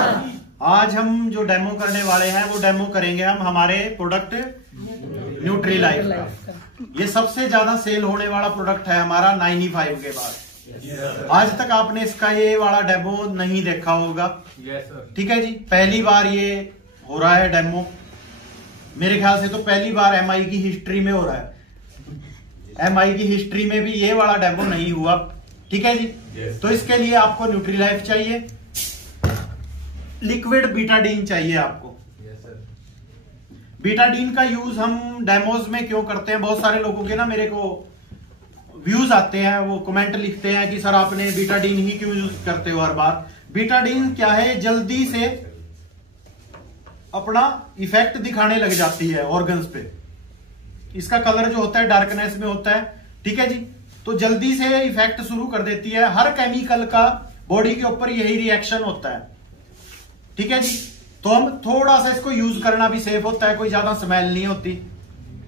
आज हम जो डेमो करने वाले हैं वो डेमो करेंगे हम हमारे प्रोडक्ट न्यूट्रीलाइफ का। ये सबसे ज्यादा सेल होने वाला प्रोडक्ट है हमारा 95 के बाद। आज तक आपने इसका ये वाला डेमो नहीं देखा होगा। ठीक है जी, पहली बार ये हो रहा है डेमो। मेरे ख्याल से तो पहली बार एमआई की हिस्ट्री में हो रहा है। एमआई की हिस्ट्री में भी ये वाला डेमो नहीं हुआ। ठीक है जी, तो इसके लिए आपको न्यूट्रीलाइफ चाहिए, लिक्विड बीटाडीन चाहिए आपको। बीटाडीन का यूज हम डेमोज में क्यों करते हैं? बहुत सारे लोगों के ना मेरे को व्यूज आते हैं, वो कमेंट लिखते हैं कि सर आपने बीटाडीन ही क्यों यूज करते हो हर बार। बीटाडीन क्या है, जल्दी से अपना इफेक्ट दिखाने लग जाती है ऑर्गन्स पे। इसका कलर जो होता है डार्कनेस में होता है। ठीक है जी, तो जल्दी से इफेक्ट शुरू कर देती है। हर केमिकल का बॉडी के ऊपर यही रिएक्शन होता है। ठीक है जी, तो हम थोड़ा सा इसको यूज करना भी सेफ होता है, कोई ज्यादा स्मेल नहीं होती,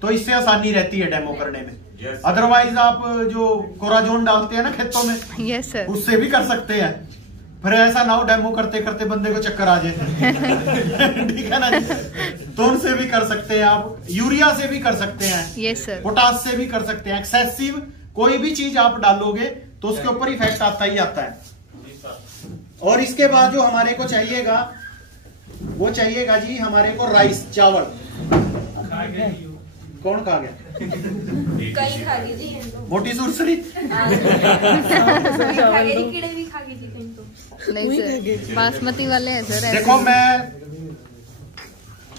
तो इससे आसानी रहती है डेमो करने में। अदरवाइज आप जो कोराजोन डालते हैं ना खेतों में, सर, उससे भी कर सकते हैं। फिर ऐसा ना हो डेमो करते करते बंदे को चक्कर आ जाए। ठीक है ना जी, तो उनसे भी कर सकते हैं आप, यूरिया से भी कर सकते हैं, सर, पोटास से भी कर सकते हैं। एक्सेसिव कोई भी चीज आप डालोगे तो उसके ऊपर इफेक्ट आता ही आता है। और इसके बाद जो हमारे को चाहिएगा वो चाहिएगा जी हमारे को राइस, चावल। कौन खा गया? कई खा गई जी, मोटी सुरसरी। नहीं सर, बासमती वाले हैं सर। देखो मैं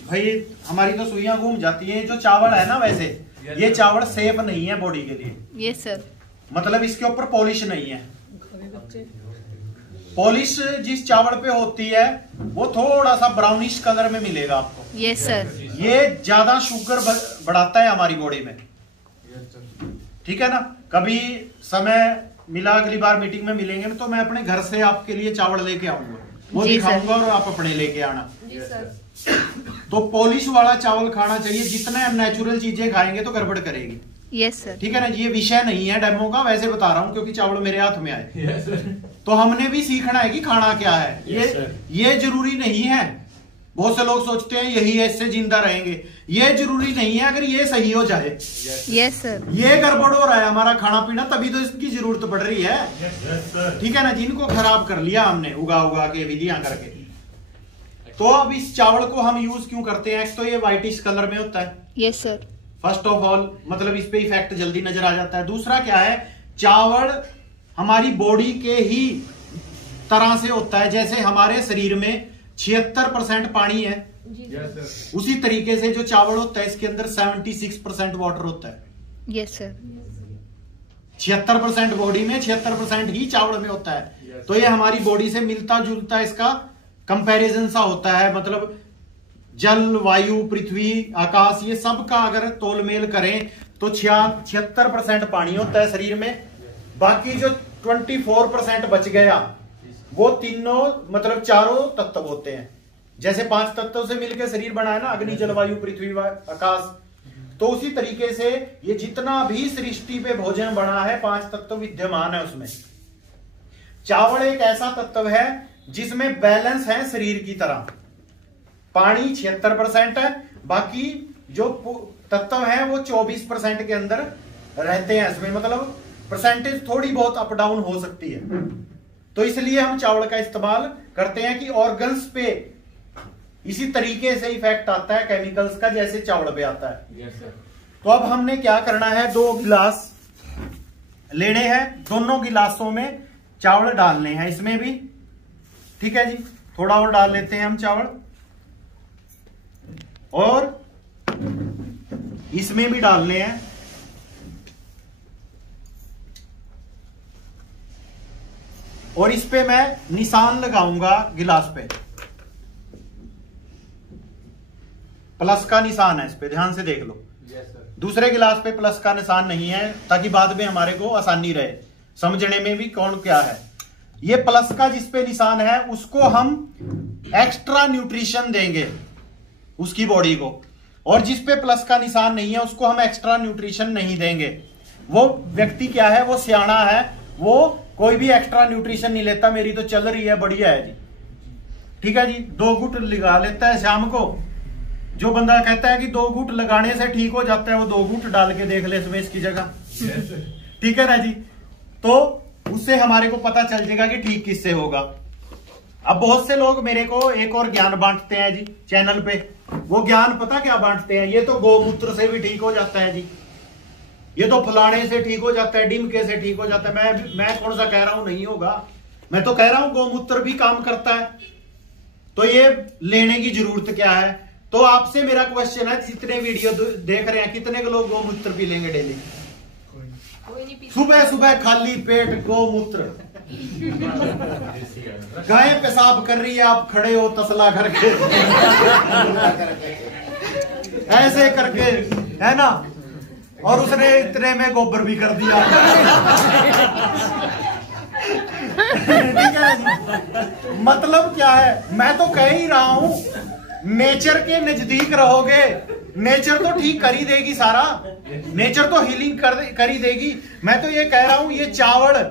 भाई, हमारी तो सुइयां घूम जाती हैं। जो चावल है ना, वैसे ये चावल सेफ नहीं है बॉडी के लिए। ये सर, मतलब इसके ऊपर पॉलिश नहीं है। पॉलिश जिस चावल पे होती है वो थोड़ा सा ब्राउनिश कलर में मिलेगा आपको। ये सर, ये ज्यादा शुगर बढ़ाता है हमारी बॉडी में। ठीक है ना, कभी समय मिला, अगली बार मीटिंग में मिलेंगे ना, तो मैं अपने घर से आपके लिए चावल लेके आऊंगा, वो दिखाऊंगा और आप अपने लेके आना। तो पॉलिश वाला चावल खाना चाहिए। जितने हम नेचुरल चीजें खाएंगे तो गड़बड़ करेगी। यस सर, ठीक है ना। ये विषय नहीं है डेमो का, वैसे बता रहा हूँ क्योंकि चावल मेरे हाथ में आए। तो हमने भी सीखना है कि खाना क्या है। ये जरूरी नहीं है। बहुत से लोग सोचते हैं यही है, इससे जिंदा रहेंगे। ये जरूरी नहीं है, अगर ये सही हो जाए। यस सर, ये गड़बड़ हो रहा है हमारा खाना पीना, तभी तो इसकी जरूरत पड़ रही है। ठीक है ना, जिनको खराब कर लिया हमने उगा उगा के, विधियां करके। तो अब इस चावल को हम यूज क्यों करते हैं? तो ये व्हाइटिश कलर में होता है। Yes sir, first of all मतलब इस पे इफेक्ट जल्दी नजर आ जाता है। दूसरा क्या है, चावल हमारी बॉडी के ही तरह से होता है। जैसे हमारे शरीर में 76% पानी है, उसी तरीके से जो चावल होता है इसके अंदर 76% वाटर होता है। यस सर, 76% बॉडी में, 76% ही चावल में होता है। तो ये हमारी बॉडी से मिलता जुलता इसका कंपैरिजन सा होता है। मतलब जल, वायु, पृथ्वी, आकाश, ये सब का अगर तोलमेल करें तो 76% पानी होता है शरीर में। बाकी जो 24% बच गया वो तीनों मतलब चारों तत्व होते हैं। जैसे 5 तत्वों से मिलकर शरीर बना है ना, अग्नि, जल, वायु, पृथ्वी, आकाश। तो उसी तरीके से ये जितना भी सृष्टि पे भोजन बना है 5 तत्व विद्यमान है उसमें। चावल एक ऐसा तत्व है जिसमें बैलेंस है शरीर की तरह। पानी 76% है, बाकी जो तत्व है वो 24% के अंदर रहते हैं इसमें। मतलब परसेंटेज थोड़ी बहुत अप डाउन हो सकती है। तो इसलिए हम चावल का इस्तेमाल करते हैं कि ऑर्गन्स पे इसी तरीके से इफेक्ट आता है केमिकल्स का जैसे चावल पे आता है। तो अब हमने क्या करना है, 2 गिलास लेने हैं, दोनों गिलासों में चावल डालने हैं इसमें भी। ठीक है जी, थोड़ा और डाल लेते हैं हम चावल, और इसमें भी डालने हैं। और इस पे मैं निशान लगाऊंगा गिलास पे, प्लस का निशान है इस पे, ध्यान से देख लो। दूसरे गिलास पे प्लस का निशान नहीं है, ताकि बाद में हमारे को आसानी रहे समझने में भी कौन क्या है। ये प्लस का जिस पे निशान है उसको हम एक्स्ट्रा न्यूट्रिशन देंगे उसकी बॉडी को, और जिस पे प्लस का निशान नहीं है उसको हम एक्स्ट्रा न्यूट्रिशन नहीं देंगे। वो व्यक्ति क्या है, वो सियाना है, वो कोई भी एक्स्ट्रा न्यूट्रिशन नहीं लेता। मेरी तो चल रही है, बढ़िया है जी। ठीक है जी, 2 घुट लगा लेता है शाम को। जो बंदा कहता है कि 2 घुट लगाने से ठीक हो जाता है, वो 2 घुट डाल के देख ले इसमें इसकी जगह। ठीक है ना जी, तो उससे हमारे को पता चल जाएगा कि ठीक किससे होगा। अब बहुत से लोग मेरे को एक और ज्ञान बांटते हैं जी चैनल पे। वो ज्ञान पता क्या बांटते हैं, ये तो गौमूत्र से भी ठीक हो जाता है जी, ये तो फलाने से ठीक हो जाता है, डिमके से ठीक हो जाता है। मैं कौन सा कह रहा हूं नहीं होगा, मैं तो कह रहा हूं गौमूत्र भी काम करता है, तो ये लेने की जरूरत क्या है। तो आपसे मेरा क्वेश्चन है, जितने वीडियो देख रहे हैं कितने के लोग गौमूत्र पी लेंगे डेली? सुबह सुबह खाली पेट गौमूत्र, गाय पेशाब कर रही है, आप खड़े हो तसला करके ऐसे करके, है ना, और उसने इतने में गोबर भी कर दिया। ठीक है जी, मतलब क्या है, मैं तो कह ही रहा हूं नेचर के नजदीक रहोगे, नेचर तो ठीक कर ही देगी सारा, नेचर तो हीलिंग कर ही देगी। मैं तो ये कह रहा हूं ये चावल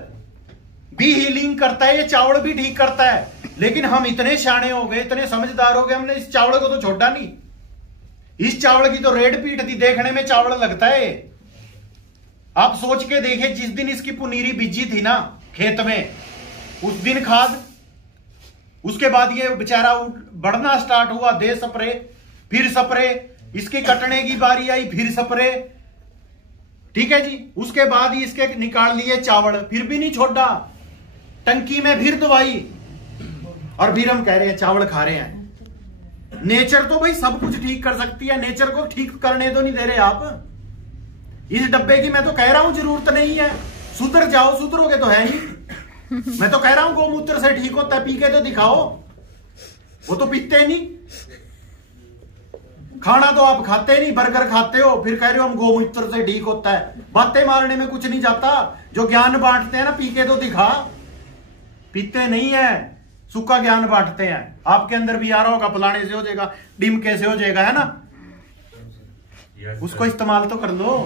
भी हीलिंग करता है, ये चावल भी ठीक करता है, लेकिन हम इतने शाणे हो गए, इतने समझदार हो गए, हमने इस चावल को तो छोड़ा नहीं। इस चावल की तो रेड पीट थी, देखने में चावल लगता है। आप सोच के देखिए, जिस दिन इसकी पुनीरी बीजी थी ना खेत में, उस दिन खाद, उसके बाद ये बेचारा बढ़ना स्टार्ट हुआ, दे स्प्रे, फिर स्प्रे, इसके कटने की बारी आई, फिर स्प्रे। ठीक है जी, उसके बाद ही इसके निकाल लिए चावल, फिर भी नहीं छोड़ा, टंकी में फिर दवाई, और फिर हम कह रहे हैं चावल खा रहे हैं। नेचर तो भाई सब कुछ ठीक कर सकती है, नेचर को ठीक करने तो नहीं दे रहे आप। इस डब्बे की मैं तो कह रहा हूं जरूरत नहीं है, सुधर जाओ, सुधरोगे तो है ही। मैं तो कह रहा हूं गौमूत्र से ठीक होता है, पी के तो दिखाओ। वो तो पीते नहीं, खाना तो आप खाते नहीं, बर्गर खाते हो, फिर कह रहे हो हम गौमूत्र से ठीक होता है। बातें मारने में कुछ नहीं जाता, जो ज्ञान बांटते हैं ना, पी के तो दिखा। पीते नहीं है, सूखा ज्ञान बांटते हैं। आपके अंदर भी आ रहा होगा, फलाने से हो जाएगा, डिमके से हो जाएगा, है ना, उसको इस्तेमाल तो कर लो,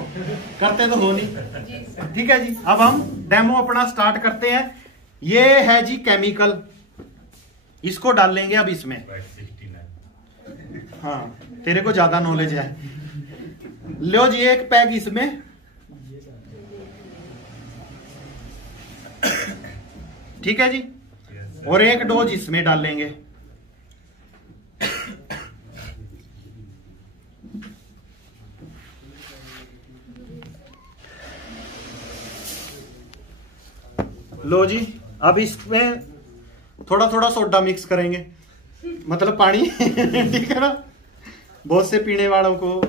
करते तो हो नहीं। ठीक है जी, अब हम डेमो अपना स्टार्ट करते हैं। ये है जी केमिकल, इसको डाल लेंगे अब इसमें। हाँ, तेरे को ज्यादा नॉलेज है। लो जी, एक पैक इसमें, ठीक है जी, और एक डोज इसमें डाल लेंगे। लो जी, अब इसमें थोड़ा थोड़ा सोडा मिक्स करेंगे, मतलब पानी। ठीक है ना, बहुत से पीने वालों को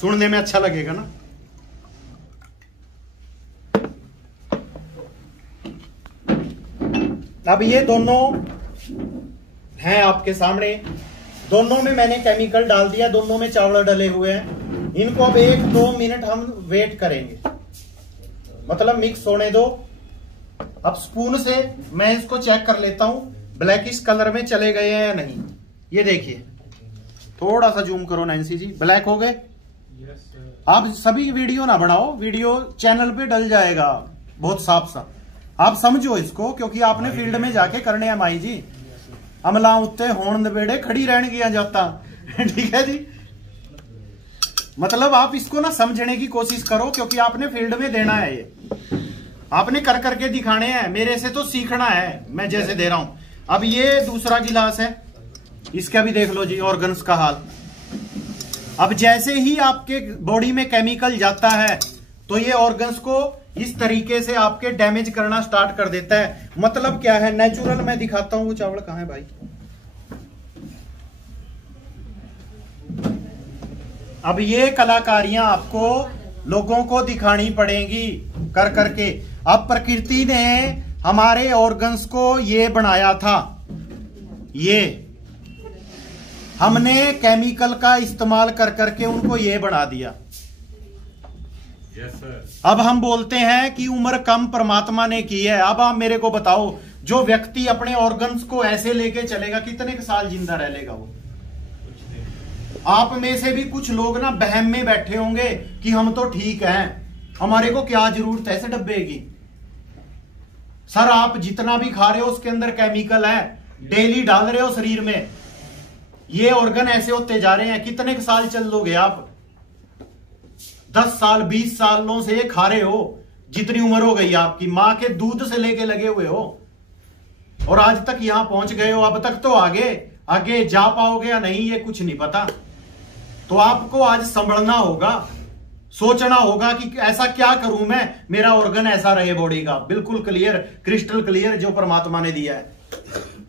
सुनने में अच्छा लगेगा ना। अब ये दोनों हैं आपके सामने, दोनों में मैंने केमिकल डाल दिया, दोनों में चावल डले हुए हैं। इनको अब 1-2 मिनट हम वेट करेंगे, मतलब मिक्स होने दो। अब स्पून से मैं इसको चेक कर लेता हूं ब्लैकिश कलर में चले गए हैं या नहीं। ये देखिए, थोड़ा सा जूम करो नैन्सी जी, ब्लैक हो गए। आप सभी वीडियो ना बनाओ, वीडियो चैनल पे डल जाएगा बहुत साफ सा। आप समझो इसको, क्योंकि आपने फील्ड में जाके करने हैं माई जी। अमला उत्ते होन बेड़े खड़ी रहन किया जाता। ठीक है जी, मतलब आप इसको ना समझने की कोशिश करो, क्योंकि आपने फील्ड में देना है, ये आपने कर करके दिखाने हैं। मेरे से तो सीखना है, मैं जैसे दे रहा हूं। अब ये दूसरा गिलास है, इसका भी देख लो जी ऑर्गन्स का हाल। अब जैसे ही आपके बॉडी में केमिकल जाता है, तो ये ऑर्गन्स को इस तरीके से आपके डैमेज करना स्टार्ट कर देता है। मतलब क्या है, नेचुरल मैं दिखाता हूं। वो चावल कहां है भाई? अब ये कलाकारियां आपको लोगों को दिखानी पड़ेगी कर करके। अब प्रकृति ने हमारे ऑर्गन्स को ये बनाया था, ये हमने केमिकल का इस्तेमाल कर करके उनको ये बना दिया। Yes sir. अब हम बोलते हैं कि उम्र कम परमात्मा ने की है। अब आप मेरे को बताओ, जो व्यक्ति अपने ऑर्गन्स को ऐसे लेके चलेगा, कितने साल जिंदा रह लेगा वो? आप में से भी कुछ लोग ना बहम में बैठे होंगे कि हम तो ठीक हैं, हमारे को क्या जरूरत है इस डब्बे की। सर आप जितना भी खा रहे हो उसके अंदर केमिकल है, डेली डाल रहे हो शरीर में, ये ऑर्गन ऐसे होते जा रहे हैं। कितने साल चल लोगे आप? 10 साल 20 सालों से खा रहे हो, जितनी उम्र हो गई आपकी, मां के दूध से लेके लगे हुए हो और आज तक यहां पहुंच गए हो। अब तक तो आगे जा पाओगे या नहीं ये कुछ नहीं पता। तो आपको आज संभलना होगा, सोचना होगा कि ऐसा क्या करूं मैं, मेरा ऑर्गन ऐसा रहे बॉडी का, बिल्कुल क्लियर, क्रिस्टल क्लियर जो परमात्मा ने दिया है।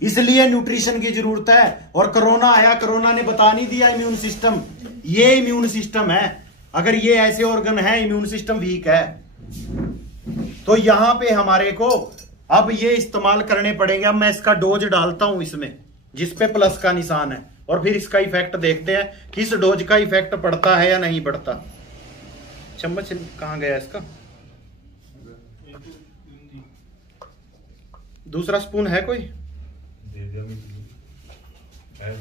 इसलिए न्यूट्रिशन की जरूरत है। और कोरोना आया, कोरोना ने बता नहीं दिया इम्यून सिस्टम, ये इम्यून सिस्टम है। अगर ये ऐसे ऑर्गन है, इम्यून सिस्टम वीक है, तो यहां पे हमारे को अब ये इस्तेमाल करने पड़ेंगे। अब मैं इसका डोज डालता हूं इसमें, जिसपे प्लस का निशान है, और फिर इसका इफेक्ट देखते हैं कि इस डोज का इफेक्ट पड़ता है या नहीं पड़ता। चम्मच कहां गया इसका? दूसरा स्पून है कोई?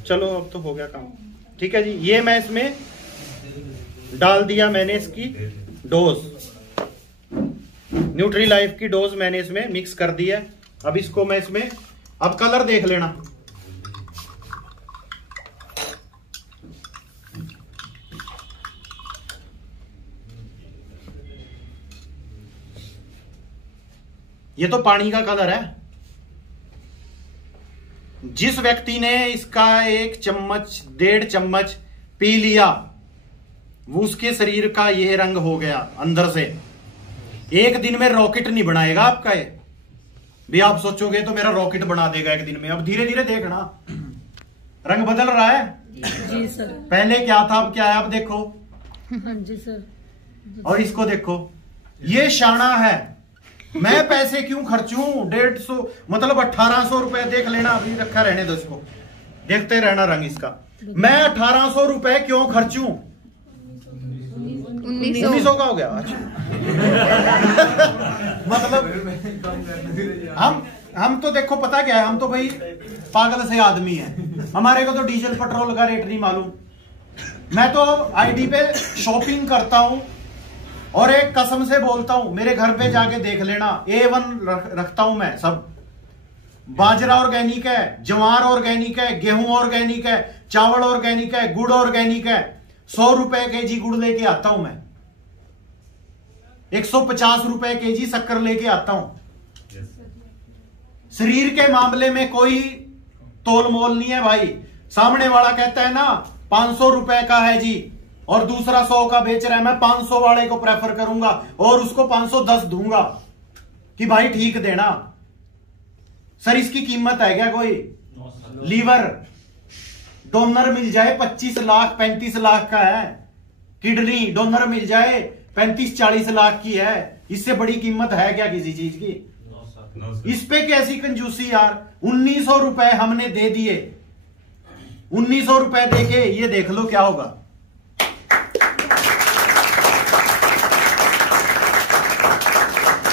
चलो अब तो हो गया काम। ठीक है जी, ये मैं इसमें डाल दिया मैंने इसकी डोज, न्यूट्री लाइफ की डोज मैंने इसमें मिक्स कर दी है। अब इसको मैं इसमें, अब कलर देख लेना, ये तो पानी का कलर है। जिस व्यक्ति ने इसका 1 चम्मच 1.5 चम्मच पी लिया, वो उसके शरीर का यह रंग हो गया अंदर से। एक दिन में रॉकेट नहीं बनाएगा आपका ये भी, आप सोचोगे तो मेरा रॉकेट बना देगा एक दिन में। अब धीरे धीरे देखना, रंग बदल रहा है। जी सर। पहले क्या था अब क्या है, आप देखो। हाँ जी सर। और इसको देखो, ये शाना है। मैं पैसे क्यों खर्चूं? 150 मतलब 1800 रुपए, देख लेना, अभी रखा रहने दो इसको, देखते रहना रंग इसका। मैं 1800 रुपए क्यों खर्चूं? 1900 का हो गया। अच्छा मतलब हम तो देखो पता क्या है, हम तो भाई पागल से आदमी है, हमारे को तो डीजल पेट्रोल का रेट नहीं मालूम। मैं तो आईडी पे शॉपिंग करता हूं और एक कसम से बोलता हूं, मेरे घर पे जाके देख लेना, A1 रखता हूं मैं सब। बाजरा ऑर्गेनिक है, ज्वार ऑर्गेनिक है, गेहूं ऑर्गेनिक है, चावल ऑर्गेनिक है, गुड़ ऑर्गेनिक है। 100 रुपए केजी गुड़ लेके आता हूं मैं, 150 रुपए केजी शक्कर लेके आता हूं। शरीर के मामले में कोई तोल मोल नहीं है भाई। सामने वाला कहता है ना 500 रुपए का है जी, और दूसरा 100 का बेच रहा है, मैं 500 वाले को प्रेफर करूंगा और उसको 510 दूंगा कि भाई ठीक देना। सर इसकी कीमत है क्या कोई? लीवर डोनर मिल जाए 25 लाख 35 लाख का है, किडनी डोनर मिल जाए 35-40 लाख की है। इससे बड़ी कीमत है क्या किसी चीज की? इस पे कैसी कंजूसी यार। 1900 रुपए हमने दे दिए, 1900 रुपए देके ये देख लो क्या होगा।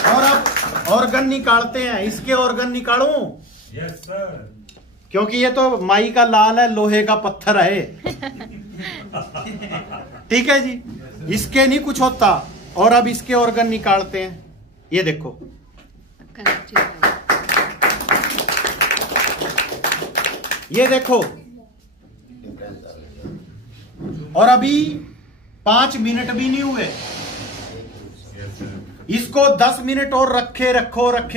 और अब ऑर्गन निकालते हैं, इसके ऑर्गन निकालूं? Yes sir. क्योंकि ये तो माई का लाल है, लोहे का पत्थर है। ठीक है जी, इसके नहीं कुछ होता। और अब इसके ऑर्गन निकालते हैं, ये देखो। ये देखो, और अभी 5 मिनट भी नहीं हुए, इसको 10 मिनट और रखे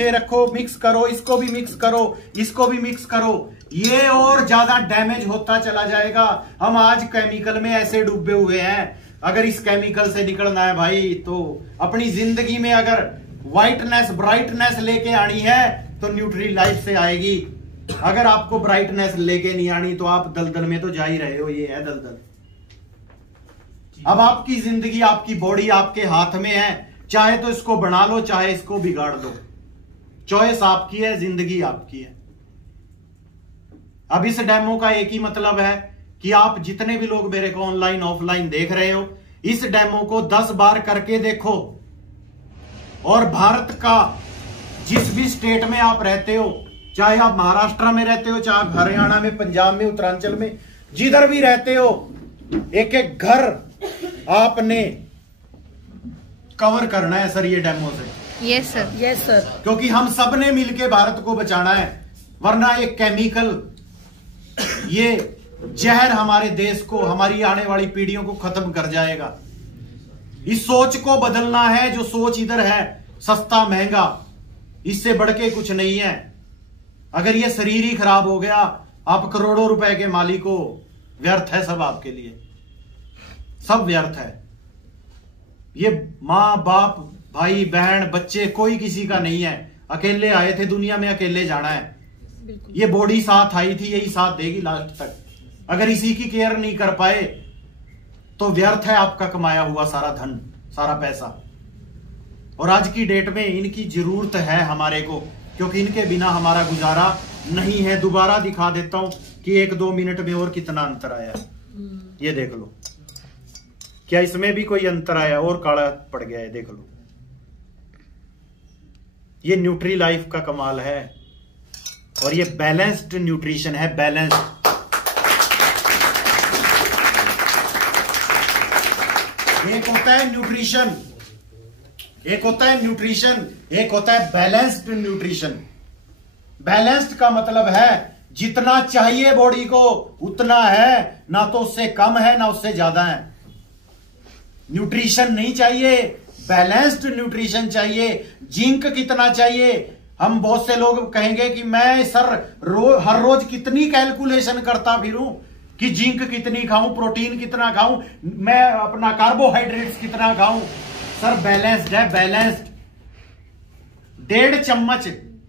रखो, मिक्स करो, इसको भी मिक्स करो, इसको भी मिक्स करो, ये और ज्यादा डैमेज होता चला जाएगा। हम आज केमिकल में ऐसे डूबे हुए हैं। अगर इस केमिकल से निकलना है भाई, तो अपनी जिंदगी में अगर व्हाइटनेस ब्राइटनेस लेके आनी है तो न्यूट्री लाइफ से आएगी। अगर आपको ब्राइटनेस लेके नहीं आनी तो आप दलदल में तो जा ही रहे हो। ये है दलदल। अब आपकी जिंदगी, आपकी बॉडी आपके हाथ में है, चाहे तो इसको बना लो, चाहे इसको बिगाड़ दो। चॉइस आपकी है, जिंदगी आपकी है। अब इस डेमो का एक ही मतलब है कि आप जितने भी लोग मेरे को ऑनलाइन ऑफलाइन देख रहे हो, इस डेमो को 10 बार करके देखो। और भारत का जिस भी स्टेट में आप रहते हो, चाहे आप महाराष्ट्र में रहते हो, चाहे आप हरियाणा में, पंजाब में, उत्तरांचल में, जिधर भी रहते हो, एक एक घर आपने कवर करना है सर ये डेमो से। Yes sir, yes sir. क्योंकि हम सब ने मिलके भारत को बचाना है, वरना ये केमिकल, ये जहर हमारे देश को, हमारी आने वाली पीढ़ियों को खत्म कर जाएगा। इस सोच को बदलना है। जो सोच इधर है सस्ता महंगा, इससे बढ़ के कुछ नहीं है। अगर ये शरीर ही खराब हो गया, आप करोड़ों रुपए के मालिक हो, व्यर्थ है सब आपके लिए, सब व्यर्थ है। ये माँ बाप भाई बहन बच्चे कोई किसी का नहीं है। अकेले आए थे दुनिया में, अकेले जाना है। ये बॉडी साथ आई थी, यही साथ देगी लास्ट तक। अगर इसी की केयर नहीं कर पाए तो व्यर्थ है आपका कमाया हुआ सारा धन, सारा पैसा। और आज की डेट में इनकी जरूरत है हमारे को, क्योंकि इनके बिना हमारा गुजारा नहीं है। दोबारा दिखा देता हूं कि 1-2 मिनट में और कितना अंतर आया। ये देख लो, क्या इसमें भी कोई अंतर आया? और काला पड़ गया है, देख लो। ये न्यूट्री लाइफ का कमाल है, और ये बैलेंस्ड न्यूट्रिशन है, बैलेंस्ड। एक होता है न्यूट्रिशन, एक होता है न्यूट्रिशन, एक होता है बैलेंस्ड न्यूट्रिशन। बैलेंस्ड का मतलब है जितना चाहिए बॉडी को उतना है, ना तो उससे कम है ना उससे ज्यादा है। न्यूट्रिशन नहीं चाहिए, बैलेंस्ड न्यूट्रिशन चाहिए। जिंक कितना चाहिए? हम बहुत से लोग कहेंगे कि मैं सर हर रोज कितनी कैलकुलेशन करता फिरूं कि जिंक कितनी खाऊं, प्रोटीन कितना खाऊं, मैं अपना कार्बोहाइड्रेट्स कितना खाऊं। सर बैलेंस्ड है, बैलेंस्ड। 1.5 चम्मच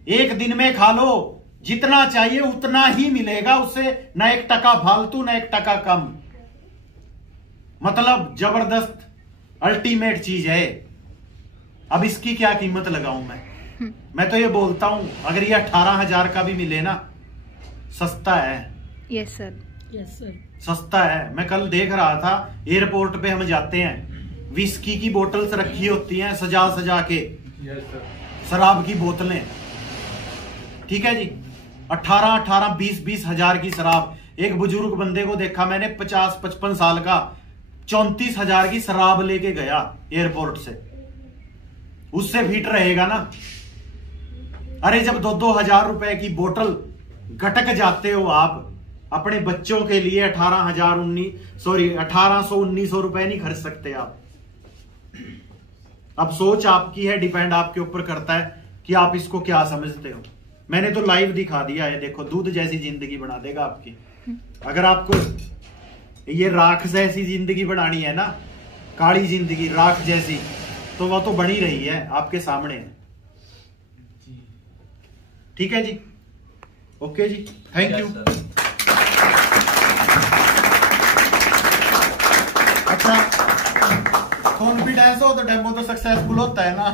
एक दिन में खा लो, जितना चाहिए उतना ही मिलेगा, उससे ना 1 टका फालतू ना 1 टका कम। मतलब जबरदस्त अल्टीमेट चीज है। अब इसकी क्या कीमत लगाऊं मैं तो ये बोलता हूं, अगर ये 18,000 का भी मिले ना, सस्ता है। यस सर, यस सर, सस्ता है। मैं कल देख रहा था, एयरपोर्ट पे हम जाते हैं, विस्की की बोतल्स रखी होती हैं सजा सजा के, शराब की बोतलें, ठीक है जी, 18-18, 20-20 हजार की शराब। एक बुजुर्ग बंदे को देखा मैंने, 50-55 साल का, 34,000 की शराब लेके गया एयरपोर्ट से। उससे फिट रहेगा ना? अरे जब 2-2 हजार रुपए की बोतल घटक जाते हो आप, अपने बच्चों के लिए 1800-1900 रुपए नहीं खर्च सकते आप। अब सोच आपकी है, डिपेंड आपके ऊपर करता है कि आप इसको क्या समझते हो। मैंने तो लाइव दिखा दिया है, देखो, दूध जैसी जिंदगी बना देगा आपकी। अगर आपको ये राख जैसी जिंदगी बनानी है ना, काली जिंदगी राख जैसी, तो वह तो बनी रही है, आपके सामने है। ठीक है जी, ओके जी, थैंक यू। अच्छा, कॉन्फिडेंस हो तो डेमो तो सक्सेसफुल होता है ना।